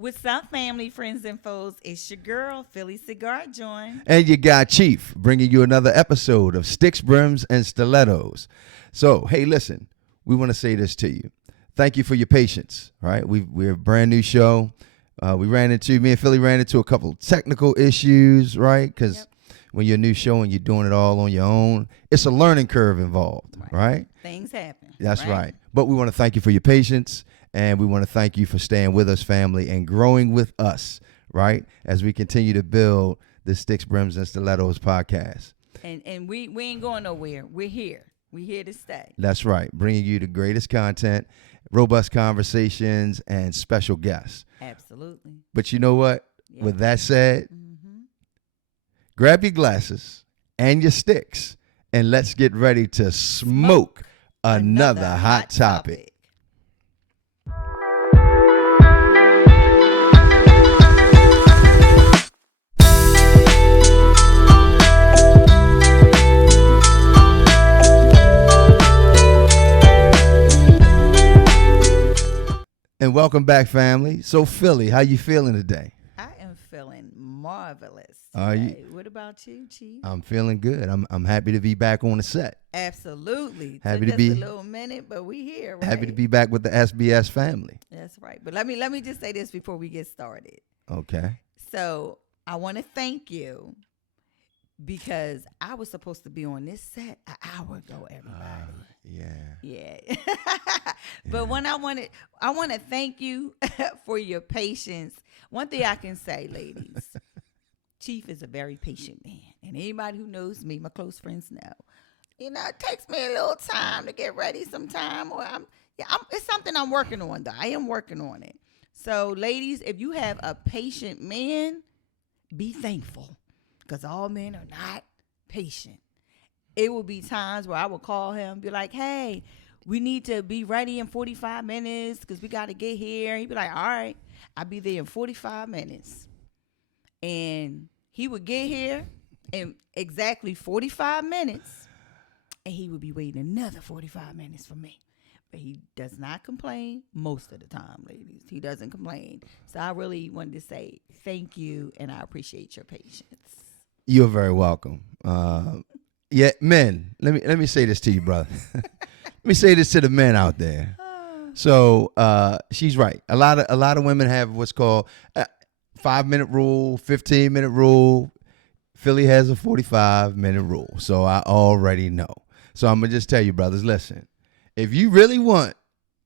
What's up, family, friends, and foes? It's your girl, Philly Cigar Jawn. And you got Chief bringing you another episode of Sticks, Brims, and Stilettos. So, hey, listen, we want to say this to you. Thank you for your patience, right? We're a brand new show. Me and Philly ran into a couple technical issues, right? Because when you're a new show and you're doing it all on your own, it's a learning curve involved, right? Things happen. That's right. But we want to thank you for your patience. And we want to thank you for staying with us, family, and growing with us, right, as we continue to build the Sticks, Brims, and Stilettos podcast. And we ain't going nowhere. We're here. We're here to stay. That's right. Bringing you the greatest content, robust conversations, and special guests. Absolutely. But you know what? Yeah. With that said, grab your glasses and your sticks, and let's get ready to smoke another hot topic. And welcome back, family. So, Philly, how you feeling today? I am feeling marvelous today. Are you? What about you, Chief? I'm feeling good. I'm happy to be back on the set. Absolutely. Happy Took to be us a little minute, but we here. Right? Happy to be back with the SBS family. That's right. But let me just say this before we get started. Okay. So I want to thank you because I was supposed to be on this set an hour ago, everybody. Yeah. But when I want to thank you for your patience. One thing I can say, ladies, Chief is a very patient man. And anybody who knows me, my close friends know. You know, it takes me a little time to get ready sometime. It's something I'm working on, though. I am working on it. So, ladies, if you have a patient man, be thankful. Because all men are not patient. It will be times where I will call him, be like, hey, we need to be ready in 45 minutes because we got to get here. He'd be like, all right, I'll be there in 45 minutes. And he would get here in exactly 45 minutes, and he would be waiting another 45 minutes for me. But he does not complain most of the time, ladies. He doesn't complain. So I really wanted to say thank you, and I appreciate your patience. You're very welcome. Men, let me say this to you, brother. Let me say this to the men out there. So she's right. A lot of women have what's called 5-minute rule, 15-minute rule. Philly has a 45-minute rule. So I already know. So I'm gonna just tell you, brothers, listen. If you really want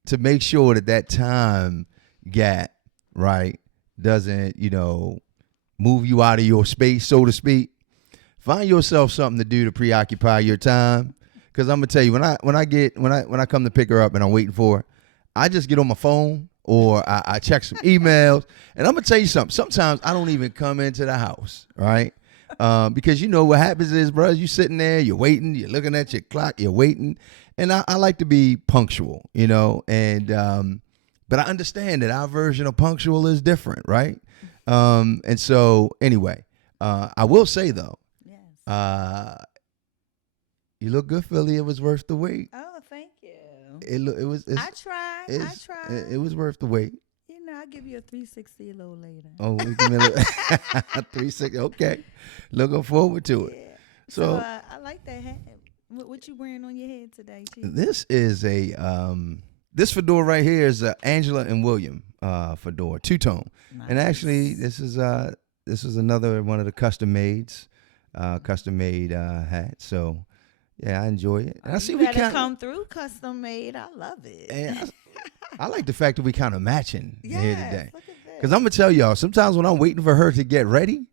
to make sure that time gap, right, doesn't, move you out of your space, so to speak, find yourself something to do to preoccupy your time. Because I'm gonna tell you, when I come to pick her up and I'm waiting for her, I just get on my phone or I check some emails. And I'm gonna tell you something. Sometimes I don't even come into the house, right? Because what happens is, bro, you sitting there, you're waiting, you're looking at your clock, you're waiting. And I like to be punctual, and but I understand that our version of punctual is different, right? And so anyway, I will say though, you look good, Philly. It was worth the wait. Oh, thank you. I tried. It was worth the wait. I'll give you a 360 a little later. Oh, we give me a 360. Okay, looking forward to it. Yeah. So I like that hat. What you wearing on your head today, Chief? This is this fedora right here is Angela and William fedora, two-tone. Nice. And actually, this is another one of the custom made hats. So yeah, I enjoy it. And I see we come through custom made. I love it. And I like the fact that we kind of matching here today. Look at this. Because I'm gonna tell y'all, sometimes when I'm waiting for her to get ready,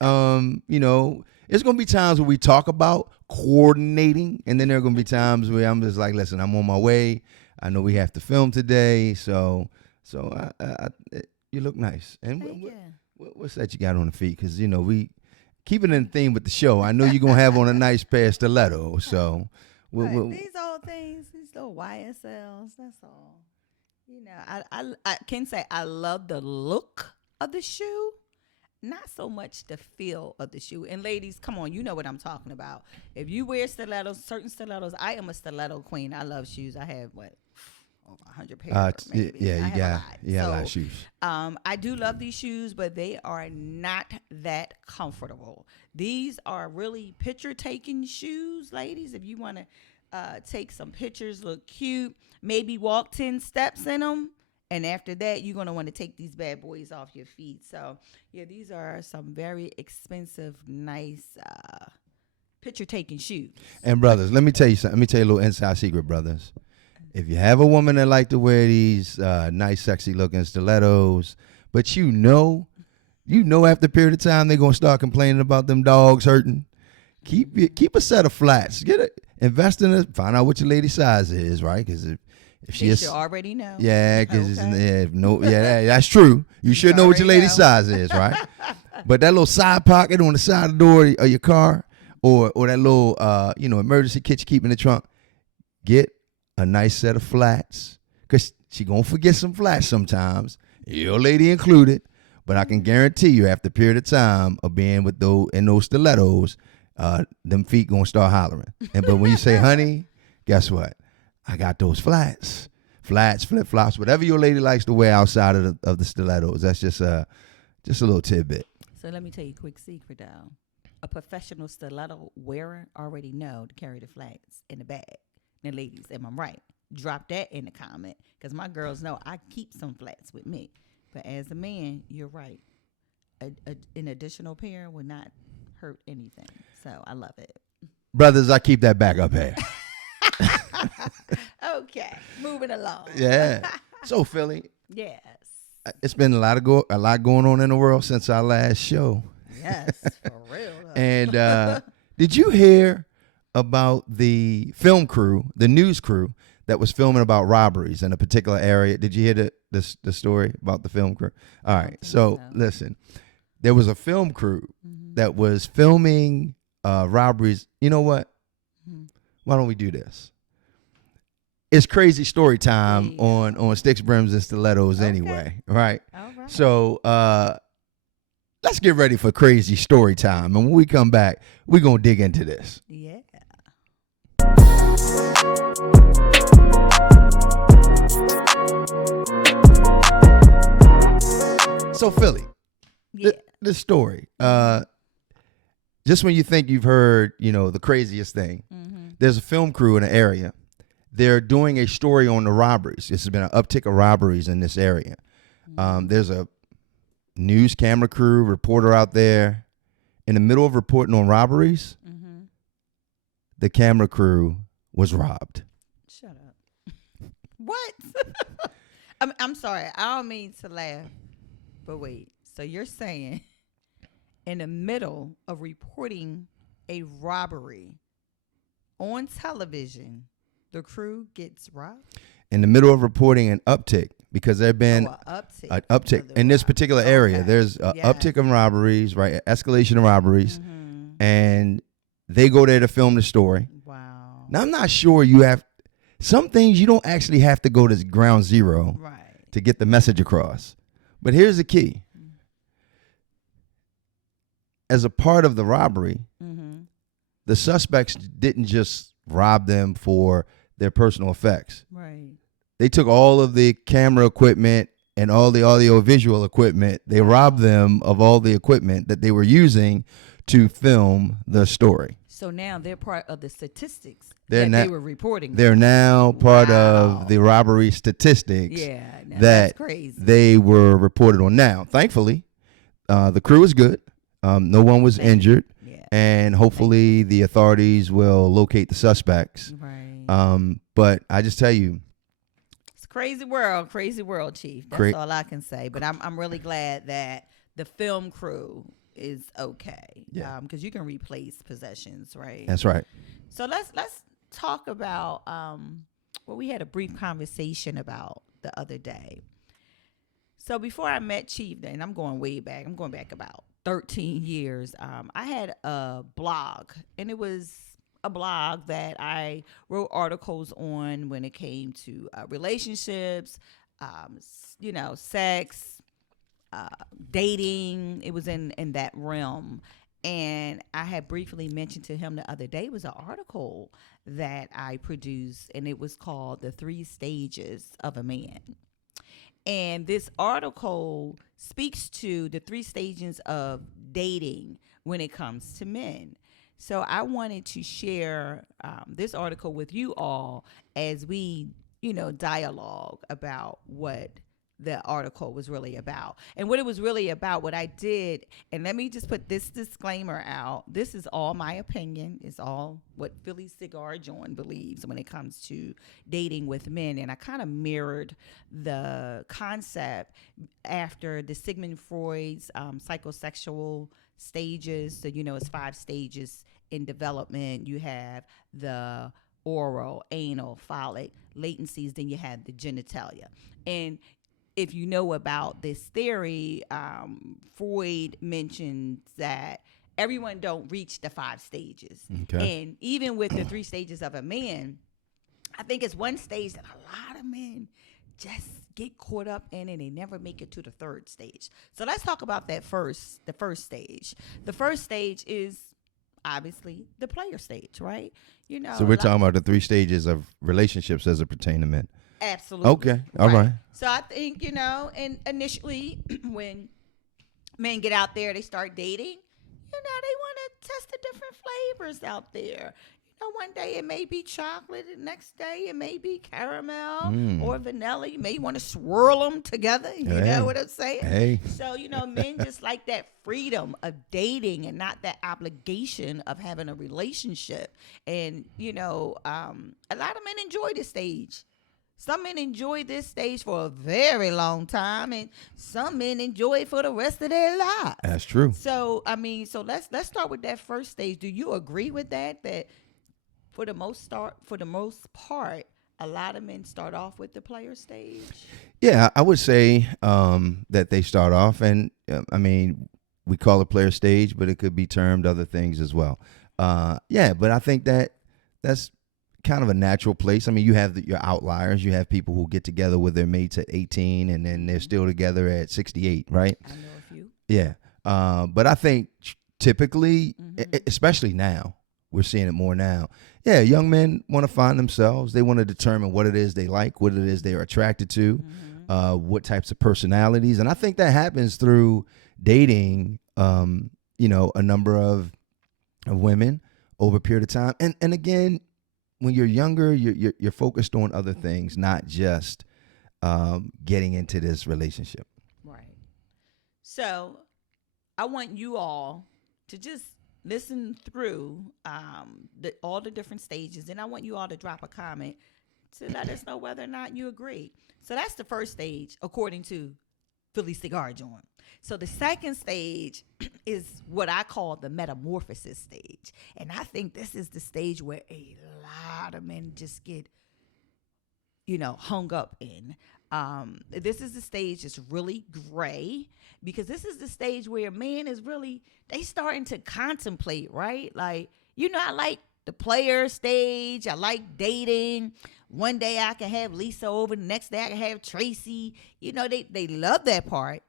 it's gonna be times where we talk about coordinating, and then there are gonna be times where I'm just like, listen, I'm on my way. I know we have to film today, so you look nice. And what's that you got on the feet? Because we keep it in theme with the show. I know you're gonna have on a nice pair of stilettos. So these old things, these little YSLs. That's all. I can say I love the look of the shoe. Not so much the feel of the shoe. And ladies, come on, you know what I'm talking about. If you wear stilettos, certain stilettos, I am a stiletto queen. I love shoes. I have over 100 pair. Maybe. Yeah, I you have got a lot So, of shoes. I do love these shoes, but they are not that comfortable. These are really picture taking shoes, ladies. If you want to take some pictures, look cute, maybe walk 10 steps in them. And after that, you're going to want to take these bad boys off your feet. So, yeah, these are some very expensive, nice picture taking shoes. And brothers, let me tell you something. Let me tell you a little inside secret, brothers. If you have a woman that like to wear these nice, sexy looking stilettos, but you know after a period of time they're gonna start complaining about them dogs hurting. Keep a set of flats. Invest in it. Find out what your lady size is, right? Because if she should already know. Yeah, because that's true. You should know what your lady's size is, right? But that little side pocket on the side of the door of your car, or that little emergency kit you keep in the trunk, get a nice set of flats, because she gonna forget some flats sometimes, your lady included. But I can guarantee you, after a period of time of being with those stilettos, them feet gonna start hollering. But when you say, honey, guess what? I got those flats, flip flops, whatever your lady likes to wear outside of the stilettos. That's just a little tidbit. So let me tell you a quick secret, though. A professional stiletto wearer already know to carry the flats in the bag. Now, ladies, am I right? Drop that in the comment, because my girls know I keep some flats with me. But as a man, you're right. An additional pair would not hurt anything. So I love it. Brothers, I keep that back up here. Okay, moving along. Yeah. So, Philly. Yes. It's been a lot going on in the world since our last show. Yes, for real. And did you hear about the film crew, the news crew that was filming about robberies in a particular area? Did you hear the story about the film crew? All right. So listen, there was a film crew that was filming robberies. You know what? Why don't we do this? It's crazy story time on Sticks, Brims, and Stilettos anyway, right? All right. So let's get ready for crazy story time. And when we come back, we're going to dig into this. Yeah. So, Philly, this story, just when you think you've heard, the craziest thing, there's a film crew in an area. They're doing a story on the robberies. This has been an uptick of robberies in this area. There's a news camera crew, reporter out there. In the middle of reporting on robberies, the camera crew was robbed. Shut up. What? I'm sorry. I don't mean to laugh. But wait. So you're saying in the middle of reporting a robbery on television, the crew gets robbed? In the middle of reporting an uptick, because there have been an uptick in this particular area. There's an uptick of robberies, right? Escalation of robberies. And they go there to film the story. Wow. Now, I'm not sure some things you don't actually have to go to ground zero to get the message across. But here's the key. As a part of the robbery, the suspects didn't just rob them for their personal effects. Right. They took all of the camera equipment and all the audio-visual equipment. They robbed them of all the equipment that they were using to film the story. So now they're part of the statistics they were reporting. They're now part of the robbery statistics that that's crazy. They were reported on. Now, thankfully, the crew is good. No one was injured. Yeah. And hopefully the authorities will locate the suspects. Right. But I just tell you, it's crazy world, Chief. That's all I can say. But I'm really glad that the film crew is okay. Yeah. Because you can replace possessions, right? That's right. So let's talk about what we had a brief conversation about the other day. So before I met Chief, and I'm going way back. I'm going back about 13 years. I had a blog, and it was a blog that I wrote articles on when it came to relationships, sex, dating. It was in that realm. And I had briefly mentioned to him the other day was an article that I produced, and it was called The 3 Stages of a Man. And this article speaks to the 3 stages of dating when it comes to men. So I wanted to share this article with you all as we, dialogue about what the article was really about. And what it was really about, what I did, and let me just put this disclaimer out. This is all my opinion. It's all what Philly Cigar Jawn believes when it comes to dating with men. And I kind of mirrored the concept after the Sigmund Freud's psychosexual stages. So, it's 5 stages in development. You have the oral, anal, phallic, latencies, then you have the genitalia. And if you know about this theory, Freud mentions that everyone don't reach the 5 stages. Okay. And even with the 3 stages of a man, I think it's one stage that a lot of men just get caught up in and they never make it to the 3rd stage. So let's talk about the first stage. The first stage is obviously the player stage, right? So we're talking about the 3 stages of relationships as it pertains to men. Absolutely. Okay. All right. So I think, and initially when men get out there, they start dating, they want to test the different flavors out there. One day it may be chocolate, the next day it may be caramel or vanilla. You may want to swirl them together. You know what I'm saying? Hey. So, men just like that freedom of dating and not that obligation of having a relationship. And, a lot of men enjoy this stage. Some men enjoy this stage for a very long time, and some men enjoy it for the rest of their lives. That's true. So, let's start with that first stage. Do you agree with that? That for the most part, a lot of men start off with the player stage? Yeah, I would say that they start off, and we call it player stage, but it could be termed other things as well. But I think that's kind of a natural place. You have your outliers. You have people who get together with their mates at 18 and then they're still together at 68, right? I know a few. Yeah. But I think typically, especially now, we're seeing it more now. Yeah, young men want to find themselves. They want to determine what it is they like, what it is they're attracted to, what types of personalities. And I think that happens through dating, a number of women over a period of time. And again, when you're younger, you're focused on other things, not just getting into this relationship. Right. So I want you all to just listen through all the different stages, and I want you all to drop a comment to let us know whether or not you agree. So that's the first stage, according to Philly Cigar Jawn. So the second stage is what I call the metamorphosis stage. And I think this is the stage where a lot of men just get, hung up in. This is the stage that's really gray, because this is the stage where a man is really, they starting to contemplate, right? Like, I like the player stage. I like dating. One day I can have Lisa over, the next day I can have Tracy. They love that part.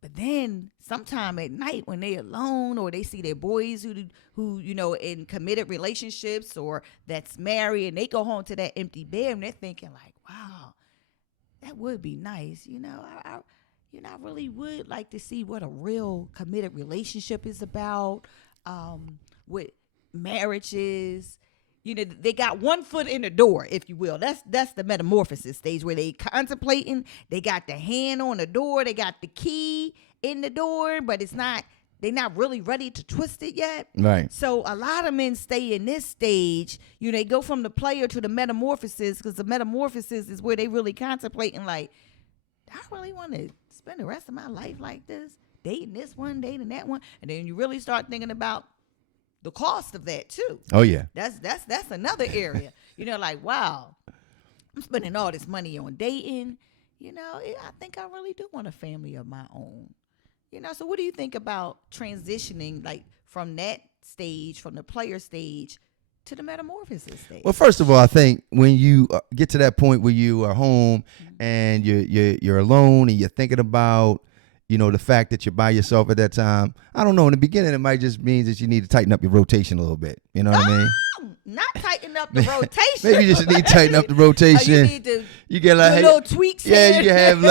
But then sometime at night when they're alone, or they see their boys who in committed relationships or that's married, and they go home to that empty bed and they're thinking like, wow, that would be nice. I really would like to see what a real committed relationship is about, what marriage is. They got one foot in the door, if you will. That's the metamorphosis stage, where they contemplating. They got the hand on the door. They got the key in the door, but they're not really ready to twist it yet. Right. So a lot of men stay in this stage. They go from the player to the metamorphosis, because the metamorphosis is where they really contemplating, like, I really want to spend the rest of my life like this, dating this one, dating that one. And then you really start thinking about the cost of that too. Oh yeah. That's another area. Like, wow, I'm spending all this money on dating. I think I really do want a family of my own. So what do you think about transitioning, like, from that stage, from the player stage to the metamorphosis stage? Well, first of all, I think when you get to that point where you are home and you're alone and you're thinking about, the fact that you're by yourself at that time, I don't know. In the beginning, it might just mean that you need to tighten up your rotation a little bit. You know what I mean? Not tighten up the rotation. Maybe you just need to tighten up the rotation. You need to you get like little tweaks. Yeah, you can have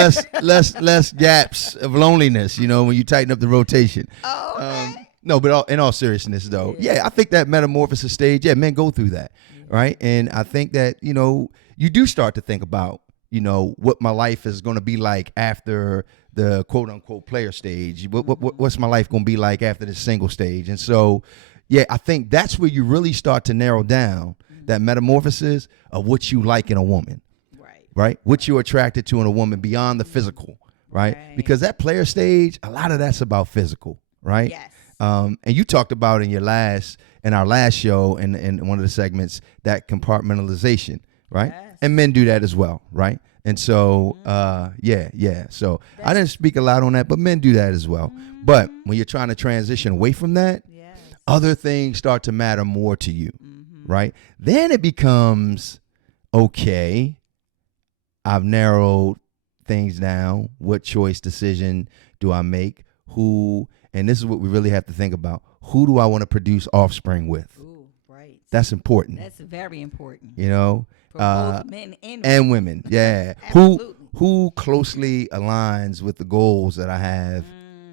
less gaps of loneliness. When you tighten up the rotation. Oh, okay. No, but in all seriousness, though, I think that metamorphosis stage, men go through that, right? And I think that you do start to think about what my life is going to be like after the quote unquote player stage. What's my life going to be like after the single stage? And so, I think that's where you really start to narrow down that metamorphosis of what you like in a woman, right? What you're attracted to in a woman beyond the physical, right? Because that player stage, a lot of that's about physical, right? Yes. And you talked about in our last show in one of the segments, that compartmentalization, right? Yes. And men do that as well, right? And so, So I didn't speak a lot on that, but men do that as well. But when you're trying to transition away from that, other things start to matter more to you, right? Then it becomes, okay, I've narrowed things down. What choice decision do I make? And this is what we really have to think about. Who do I want to produce offspring with? Ooh, right. That's important. That's very important. For both men and women. Yeah. Who closely aligns with the goals that I have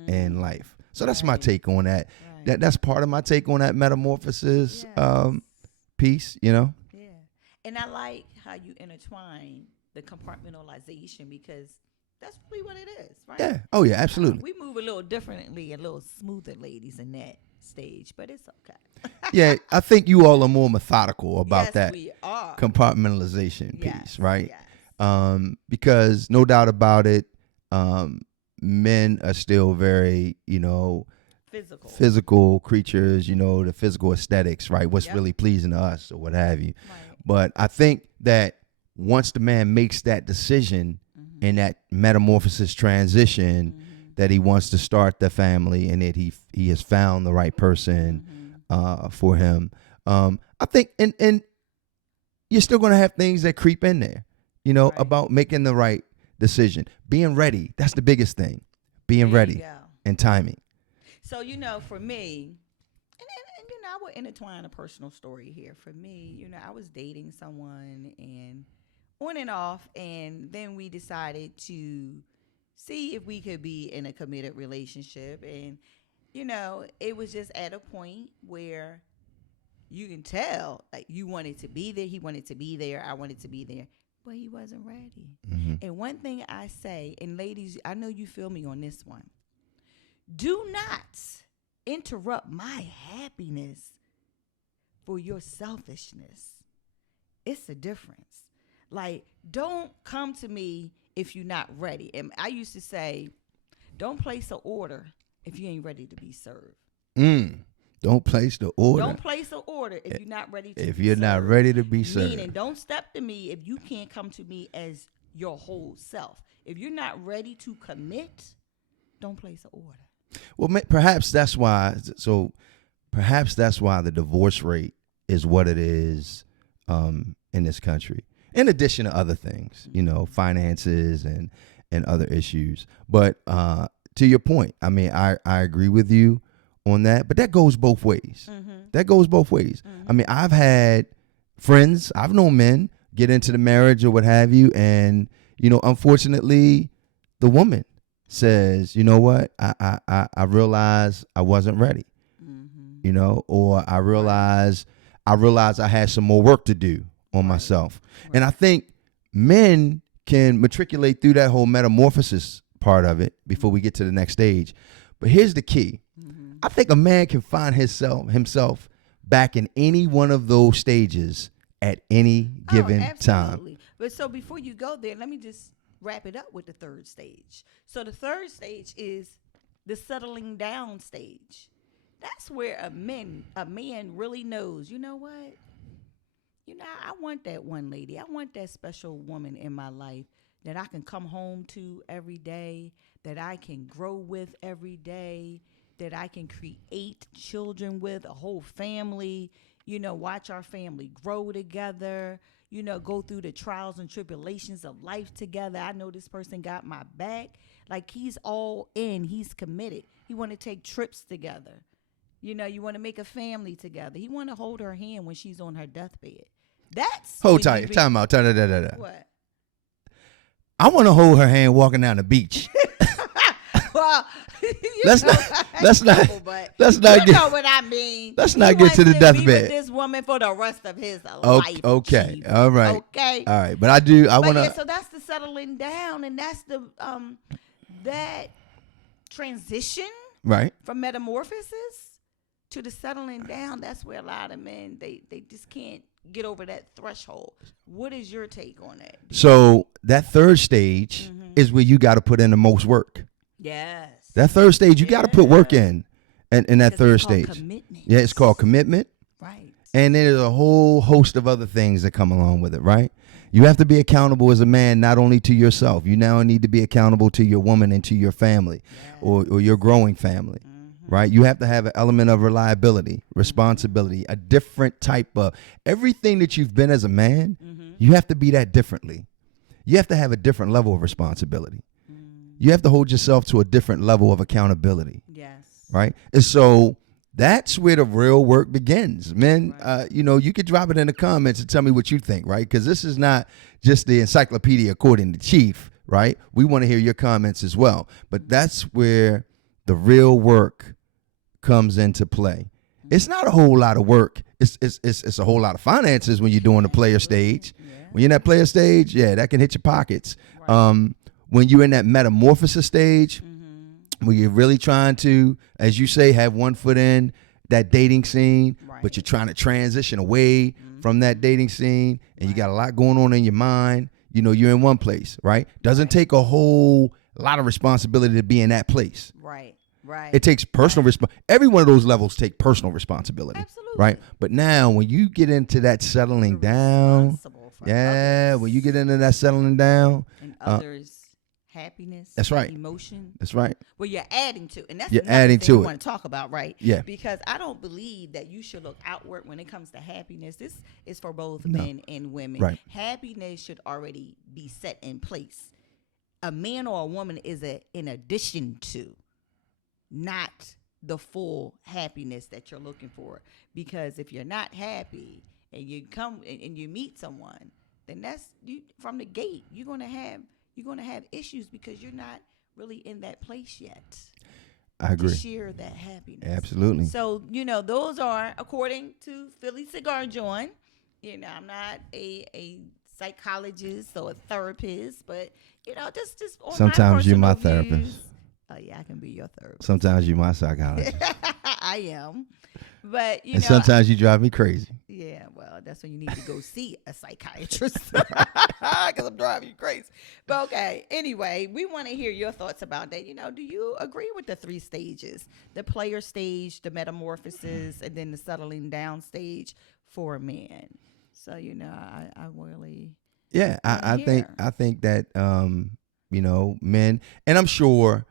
in life? So that's my take on that. Right. That's part of my take on that metamorphosis piece, Yeah. And I like how you intertwine the compartmentalization, because that's really what it is, right? Yeah. Oh, yeah, absolutely. We move a little differently, a little smoother, ladies, in that stage, but it's okay. Yeah, I think you all are more methodical about that we are. Compartmentalization piece, right? Yes. Because no doubt about it, men are still very, physical creatures, the physical aesthetics, right? What's really pleasing to us or what have you. Right. But I think that once the man makes that decision in that metamorphosis transition, that he wants to start the family and that he has found the right person for him, I think, and you're still going to have things that creep in there, about making the right decision. Being ready, that's the biggest thing. Being ready and timing. So, for me, and I would intertwine a personal story here. For me, I was dating someone and on and off, and then we decided to see if we could be in a committed relationship. And, it was just at a point where you can tell, like, you wanted to be there, he wanted to be there, I wanted to be there, but he wasn't ready. And one thing I say, and ladies, I know you feel me on this one, do not interrupt my happiness for your selfishness. It's a difference. Like, don't come to me if you're not ready. And I used to say, don't place an order if you ain't ready to be served. Don't place the order. Don't place an order if you're not ready to be served. If you're not ready to be served. Meaning, don't step to me if you can't come to me as your whole self. If you're not ready to commit, don't place an order. Well, perhaps that's why. So perhaps that's why the divorce rate is what it is in this country. In addition to other things, finances and other issues. But to your point, I mean, I agree with you on that. But that goes both ways. That goes both ways. I mean, I've had friends, I've known men get into the marriage or what have you, and unfortunately, the woman says, you know what, I realized I wasn't ready, or I realized I had some more work to do on myself. Right. And I think men can matriculate through that whole metamorphosis part of it before we get to the next stage. But here's the key. I think a man can find himself back in any one of those stages at any given time. But so before you go there, let me just wrap it up with the third stage. So the third stage is the settling down stage. That's where a man really knows, you know what? I want that one lady. I want that special woman in my life that I can come home to every day, that I can grow with every day, that I can create children with, a whole family, watch our family grow together, go through the trials and tribulations of life together. I know this person got my back. Like, he's all in. He's committed. He want to take trips together. You want to make a family together. He want to hold her hand when she's on her deathbed. That's hold tight. Time out. What? I want to hold her hand walking down the beach. Well, let's not you know what I mean. Let's not get to the deathbed. With this woman for the rest of his life. Okay. Chief. All right. Okay. All right. But I want to. Yeah, so that's the settling down, and that's the that transition right from metamorphosis to the settling down. That's where a lot of men they just can't get over that threshold. What is your take on that? So that third stage is where you got to put in the most work. Yes. That third stage, you got to put work in that third stage. Yeah, it's called commitment. Right. And there's a whole host of other things that come along with it, right? You have to be accountable as a man, not only to yourself. You now need to be accountable to your woman and to your family, or your growing family, right? You have to have an element of reliability, responsibility, a different type of everything that you've been as a man. You have to be that differently. You have to have a different level of responsibility. You have to hold yourself to a different level of accountability. Yes. Right? And so that's where the real work begins. Men, you could drop it in the comments and tell me what you think, right? Because this is not just the encyclopedia according to Chief, right? We want to hear your comments as well. But that's where the real work comes into play. It's not a whole lot of work. It's a whole lot of finances when you're doing the player stage. Yeah. When you're in that player stage, that can hit your pockets. Right. When you're in that metamorphosis stage, when you're really trying to, as you say, have one foot in that dating scene, but you're trying to transition away from that dating scene, and you got a lot going on in your mind, you're in one place, right? Doesn't take a whole lot of responsibility to be in that place. Right. Right. It takes personal every one of those levels take personal responsibility. Absolutely. Right? But now when you get into that settling down, others. when you get into that settling down, and others' happiness, that's right. Emotion. That's right. Well, you're adding to, and that's you're another adding thing to we it. want to talk about, right? Yeah. Because I don't believe that you should look outward when it comes to happiness. This is for both men and women. Right. Happiness should already be set in place. A man or a woman is in addition to, not the full happiness that you're looking for. Because if you're not happy and you come and you meet someone, then that's you from the gate. You're gonna have issues because you're not really in that place yet. I agree. To share that happiness. Absolutely. So those are according to Philly Cigar Jawn. I'm not a psychologist or a therapist, but just on sometimes you're my personal therapist. views. Oh yeah, I can be your therapist. Sometimes you're my psychologist. I am. But and sometimes you drive me crazy. Yeah, well, that's when you need to go see a psychiatrist. Because I'm driving you crazy. But okay, anyway, we want to hear your thoughts about that. Do you agree with the 3 stages? The player stage, the metamorphosis, and then the settling down stage for a man. So, I really I think that men, and I'm sure,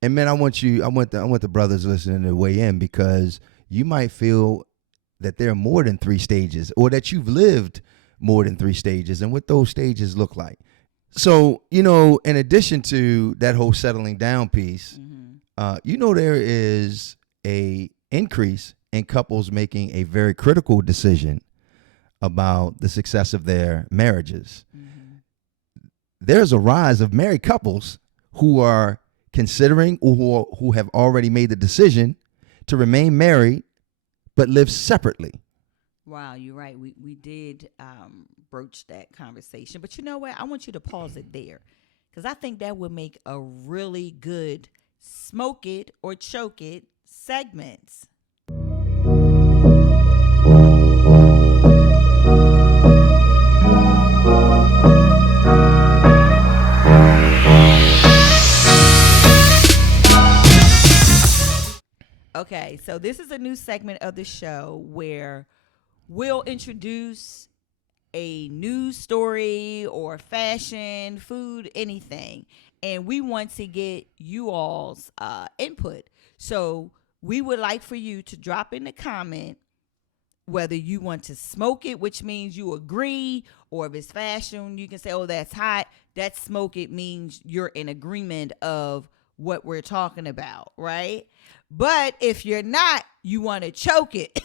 and men, I want the brothers listening to weigh in, because you might feel that there are more than 3 stages, or that you've lived more than 3 stages, and what those stages look like. So, in addition to that whole settling down piece, there is a increase in couples making a very critical decision about the success of their marriages. There's a rise of married couples who are considering, or who have already made the decision to remain married but live separately. Wow, you're right. We did broach that conversation. But you know what? I want you to pause it there, because I think that would make a really good smoke it or choke it segment. Okay, so this is a new segment of the show where we'll introduce a news story or fashion, food, anything. And we want to get you all's input. So we would like for you to drop in the comment whether you want to smoke it, which means you agree, or if it's fashion, you can say, oh, that's hot. That smoke it means you're in agreement of what we're talking about, right? But if you're not, you want to choke it,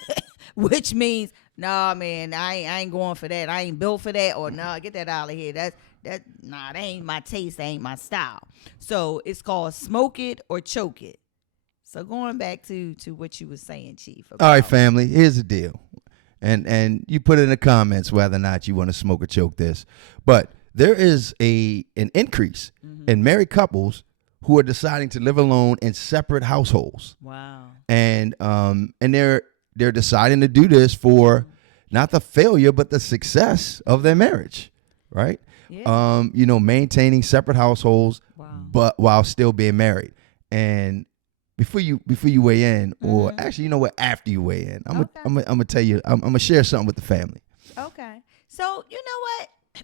which means, nah, man, I ain't going for that. I ain't built for that. Or nah, get that out of here. That ain't my taste. That ain't my style. So it's called smoke it or choke it. So going back to what you were saying, Chief. All right, family, here's the deal. And you put in the comments whether or not you want to smoke or choke this. But there is an increase in married couples who are deciding to live alone in separate households. Wow. And they're deciding to do this for not the failure, but the success of their marriage, right? Yeah. Maintaining separate households, Wow. but while still being married. And before you weigh in, or actually, you know what? After you weigh in, I'm gonna tell you. I'm gonna share something with the family. Okay. So you know what?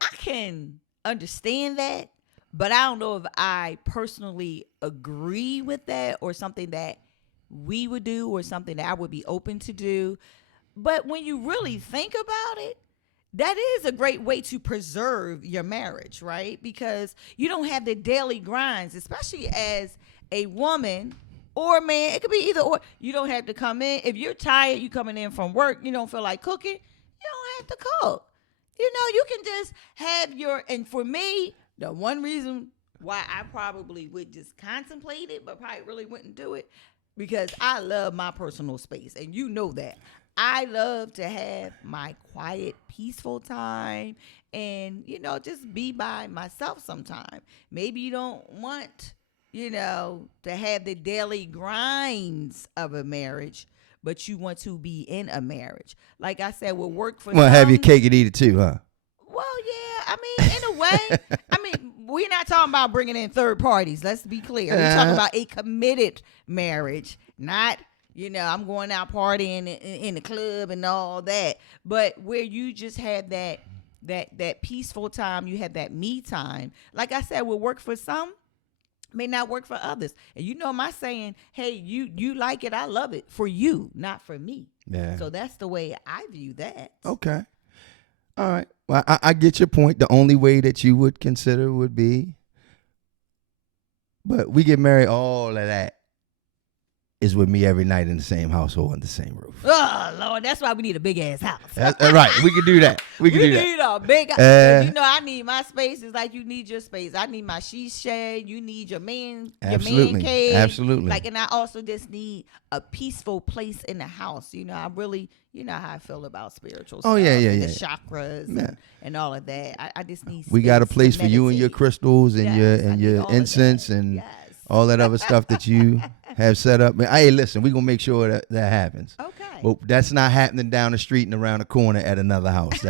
I can understand that, but I don't know if I personally agree with that, or something that we would do, or something that I would be open to do. But when you really think about it, that is a great way to preserve your marriage, right? Because you don't have the daily grinds, especially as a woman or a man. It could be either or. You don't have to come in. If you're tired, you coming in from work, you don't feel like cooking, you don't have to cook. You can just have and for me, the one reason why I probably would just contemplate it, but probably really wouldn't do it, because I love my personal space. And you know that. I love to have my quiet, peaceful time and, just be by myself sometime. Maybe you don't want, to have the daily grinds of a marriage, but you want to be in a marriage. Like I said, we'll work for Well, have your cake and eat it too, huh? Well, yeah. In a way, we're not talking about bringing in third parties. Let's be clear. We're talking about a committed marriage, not I'm going out partying in the club and all that. But where you just have that peaceful time, you have that me time. Like I said, will work for some, may not work for others. And my saying, hey, you like it, I love it, for you, not for me. Yeah. So that's the way I view that. Okay. All right. Well, I get your point. The only way that you would consider would be, but we get married, all of that is with me every night in the same household under the same roof. Oh, Lord, that's why we need a big ass house. That's right. We can do that. We can do that. We need a big house. I need my space. It's like you need your space. I need my she shed. You need your man cave. Absolutely. And I also just need a peaceful place in the house. I really, how I feel about spiritual stuff. Oh, yeah. The chakras and all of that. I just need We got a place for you and your meditate. crystals and your incense and all that other stuff that you have set up. Hey, listen, we're going to make sure that happens. Okay. But that's not happening down the street and around the corner at another house.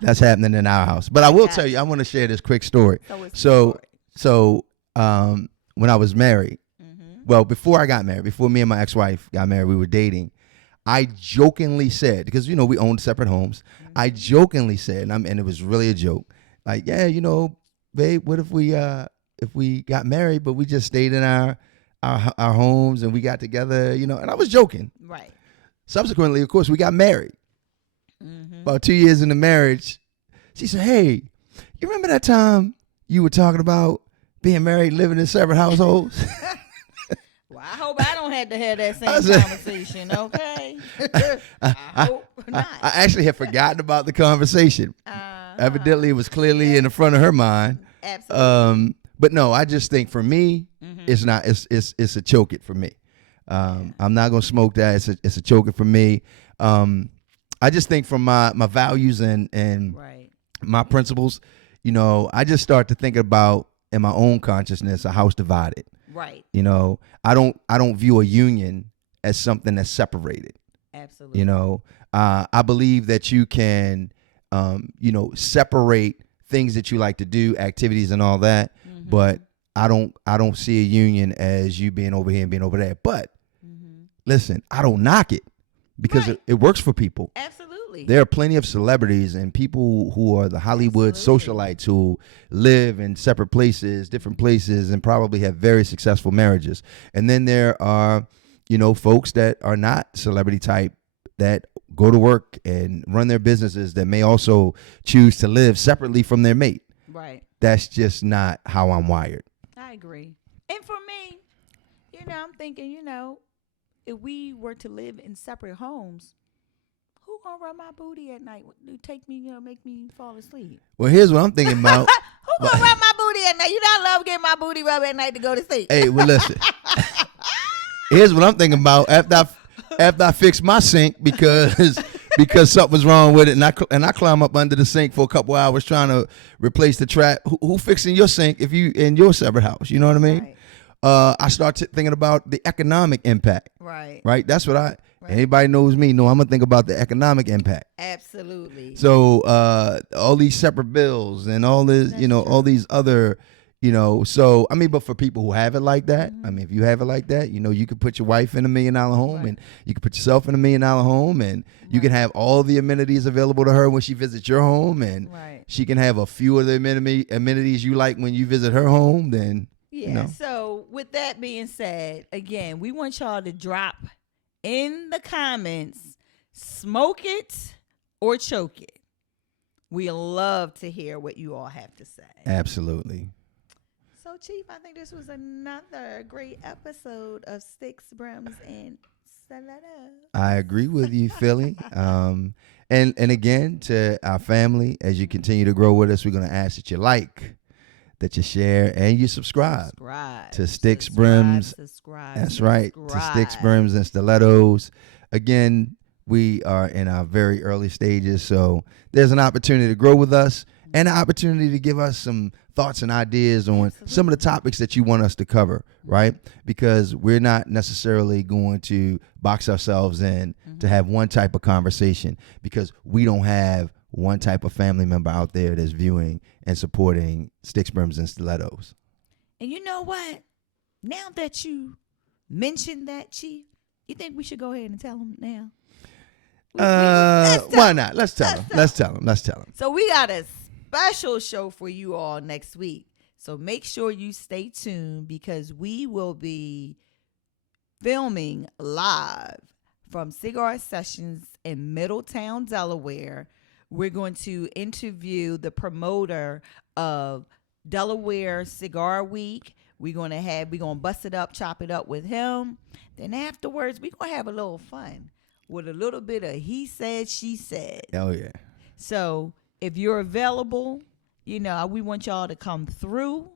That's happening in our house. But I will tell you, I want to share this quick story. So when I was married, well, before I got married, before me and my ex-wife got married, we were dating. I jokingly said, because, we owned separate homes. I jokingly said, and it was really a joke, like, yeah, babe, what if we got married, but we just stayed in our homes and we got together, and I was joking. Right. Subsequently, of course, we got married. About 2 years into marriage, she said, hey, you remember that time you were talking about being married, living in separate households? Well, I hope I don't have to have that same conversation, okay? I hope not. I actually had forgotten about the conversation. Evidently, it was clearly in the front of her mind. Absolutely. But no, I just think for me, it's not. It's a choke it for me. I'm not gonna smoke that. It's a choke it for me. I just think from my values and my principles, I just start to think about in my own consciousness a house divided. Right. I don't view a union as something that's separated. Absolutely. I believe that you can, separate things that you like to do, activities and all that. But I don't see a union as you being over here and being over there. But listen, I don't knock it because it works for people. Absolutely. There are plenty of celebrities and people who are the Hollywood socialites who live in separate places, different places, and probably have very successful marriages. And then there are, folks that are not celebrity type that go to work and run their businesses that may also choose to live separately from their mate. Right. That's just not how I'm wired. I agree. And for me, I'm thinking, if we were to live in separate homes, who gonna rub my booty at night? Take me, make me fall asleep. Well, here's what I'm thinking about. Who gonna rub my booty at night? You know I love getting my booty rubbed at night to go to sleep. Hey, well, listen. Here's what I'm thinking about after I fix my sink because something was wrong with it, and I climb up under the sink for a couple hours trying to replace the trap. Who fixing your sink if you in your separate house? You know what I mean? Right. I start thinking about the economic impact. Right. Right. That's what anybody knows me. I'm gonna think about the economic impact. Absolutely. So all these separate bills and all this, all these other. So I mean, but for people who have it like that, I mean, if you have it like that, you could put your wife in $1 million home, Right. and you can put yourself in $1 million home, and you can have all the amenities available to her when she visits your home, and she can have a few of the amenities you like when you visit her home. Then So with that being said, again, we want y'all to drop in the comments, smoke it or choke it. We love to hear what you all have to say. Absolutely. So, Chief, I think this was another great episode of Sticks, Brims, and Stilettos. I agree with you, Philly. And again, to our family, as you continue to grow with us, we're going to ask that you like, that you share, and you subscribe to Sticks, Brims. That's right, to Sticks, Brims, and Stilettos. Again, we are in our very early stages, so there's an opportunity to grow with us and an opportunity to give us some thoughts and ideas on some of the topics that you want us to cover, right? Because we're not necessarily going to box ourselves in to have one type of conversation, because we don't have one type of family member out there that's viewing and supporting Sticks, Brims, and Stilettos. And you know what? Now that you mentioned that, Chief, you think we should go ahead and tell them now? Why not? Let's tell them. So we got a special show for you all next week. So make sure you stay tuned, because we will be filming live from Cigar Sessions in Middletown, Delaware. We're going to interview the promoter of Delaware Cigar Week. We're going to bust it up, chop it up with him. Then afterwards, we're going to have a little fun with a little bit of he said, she said. Oh, yeah. So if you're available, we want y'all to come through.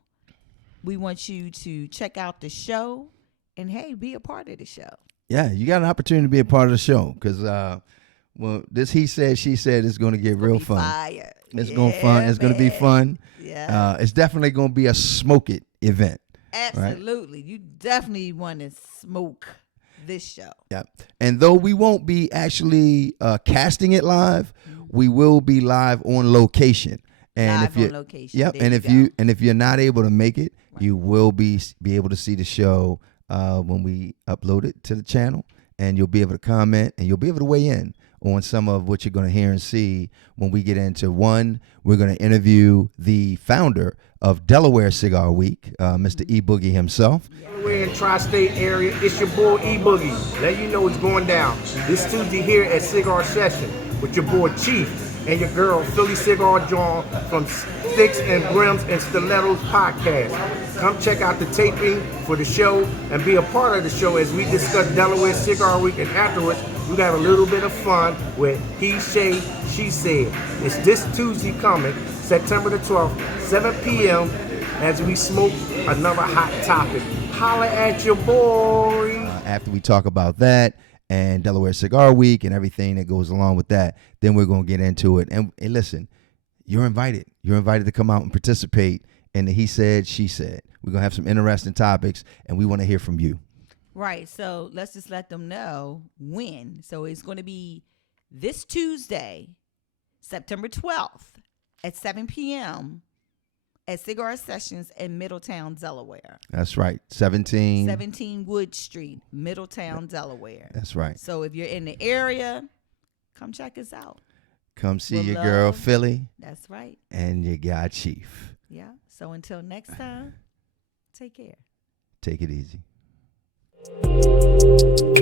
We want you to check out the show and, hey, be a part of the show. Yeah, you got an opportunity to be a part of the show, because, this he said, she said is going to get real fun. Fire. It's going to be fun. Yeah. It's definitely going to be a smoke it event. Absolutely. Right? You definitely want to smoke this show. Yeah. And though we won't be actually casting it live, we will be live on location. And live on location. Yep. There And if you're not able to make it, you will be able to see the show when we upload it to the channel, and you'll be able to comment and you'll be able to weigh in on some of what you're going to hear and see when we get into one. We're going to interview the founder of Delaware Cigar Week, Mr. E Boogie himself. We're in tri-state area. It's your boy E Boogie. Let you know what's going down this Tuesday here at Cigar Session with your boy Chief and your girl Philly Cigar Jawn from Sticks and Brims and Stilettos podcast. Come check out the taping for the show and be a part of the show as we discuss Delaware Cigar Week, and afterwards we got a little bit of fun with he, she said. It's this Tuesday coming, September the 12th, 7 p.m. as we smoke another hot topic. Holla at your boy. After we talk about that and Delaware Cigar Week and everything that goes along with that, then we're going to get into it. And listen, you're invited. You're invited to come out and participate in the he said, she said. We're going to have some interesting topics, and we want to hear from you. Right. So let's just let them know when. So it's going to be this Tuesday, September 12th at 7 p.m. at Cigar Sessions in Middletown, Delaware. That's right. 17 Wood Street, Middletown, Delaware. That's right. So if you're in the area, come check us out. Come see your girl, Philly. That's right. And your guy, Chief. Yeah. So until next time, take care. Take it easy. Jawn.